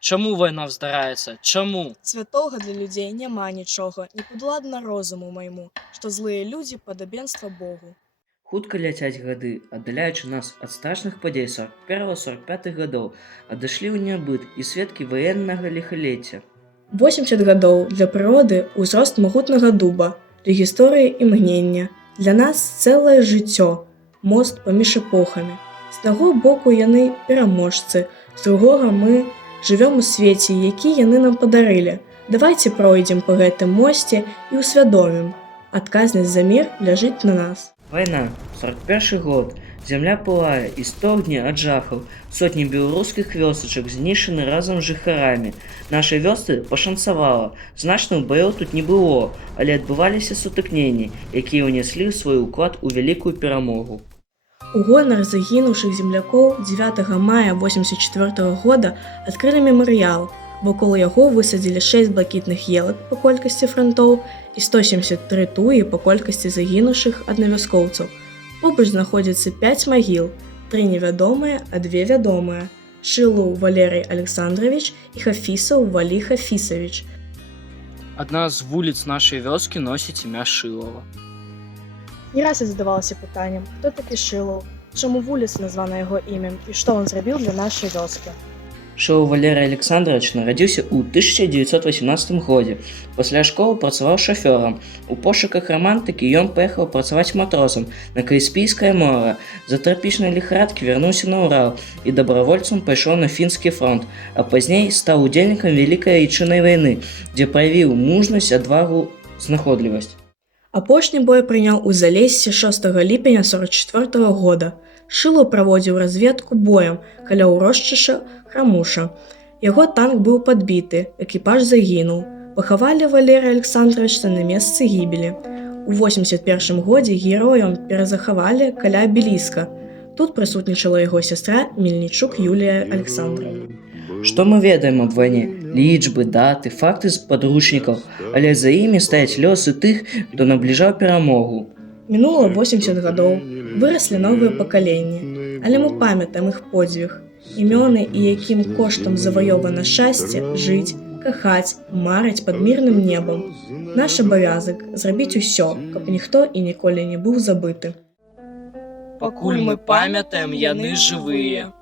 Чаму вайна здараецца? Чаму? Святога для людзей няма нічога, не падуладна розуму майму, што злыя людзі падабенства Богу. Хутка ляцяць гады, аддаляючы нас ад страшных падзей 41-45 гадоў, адышлі ў нябыт і сведкі ваеннага ліхалецця. 80 гадоў для прыроды ўзрост магутнага дуба, для гісторыі імгнення. Для нас цэлае жыццё, мост паміж эпохамі. З таго боку яны пераможцы, з другога мы жывём у свеце, які яны нам падарылі. Давайце пройдзем па гэтым мосце і ўсвядомім. Адказнасць за мір ляжыць на нас. Вайна, 41 год, зямля пылае і стогне ад жахаў. Сотні беларускіх вёсачак знішчаны разам з жыхарамі. Нашай вёсцы пашанцавала. Значных баёў тут не было, але адбываліся сутыкненні, якія ўняслі свой уклад у вялікую перамогу. У гонар загінуўшых землякоў 9 мая 1984 года адкрылі мемарыял. Вакол яго высадзілі 6 блакітных елак па колькасці франтоў і 173 туі па колькасці загінуўшых аднавяскоўцаў. Побач знаходзяцца 5 магіл, 3 невядомыя, а 2 вядомыя. Шылаў Валерый Александрович і Хафісаў Валі Хафісавіч. Адна з вуліц нашай вёскі носіць імя Шылава. Не раз я задавалася пытаннем, хто такі Шылаў, чаму вуліца названа яго імем і што ён зрабіў для нашай вёскі. Шылаў Валерый Александрович нарадзіўся ў 1918 годзе. Пасля школы працаваў шафёрам. У пошуках рамантыкі ён паехаў працаваць матросам на Каспійскае мора. За трапічнай ліхарадкі вярнуўся на Урал і добравольцам пайшоў на фінскі фронт, а пазней стаў удзельнікам Вялікай Айчыннай вайны, дзе праявіў мужнасць, адвагу, знаходлівасць. Апошні бой прыняў у Залессі 6 ліпеня 1944 года. Шылаў праводзіў разведку боем каля ўрочышча Храмуша. Яго танк быў падбіты, экіпаж загінуў. Пахавалі Валерыя Александровича на месцы гібелі. У 81 годзе героям перазахавалі каля абеліска. Тут прысутнічала яго сястра Мельнічук Юлія Александровна. Што мы ведаем аб вайне? Лічбы, даты, факты з падручнікаў, але за імі стаяць лёсы тых, хто набліжаў перамогу. Мінула 80 гадоў, выраслі новыя пакаленні, але мы памятаем іх подзвіг. Імёны і якім коштам заваёвана шчасце жыць, кахаць, марыць пад мірным небам. Наш абавязак зрабіць усё, каб ніхто і ніколі не быў забыты. Пакуль мы памятаем, яны жывыя.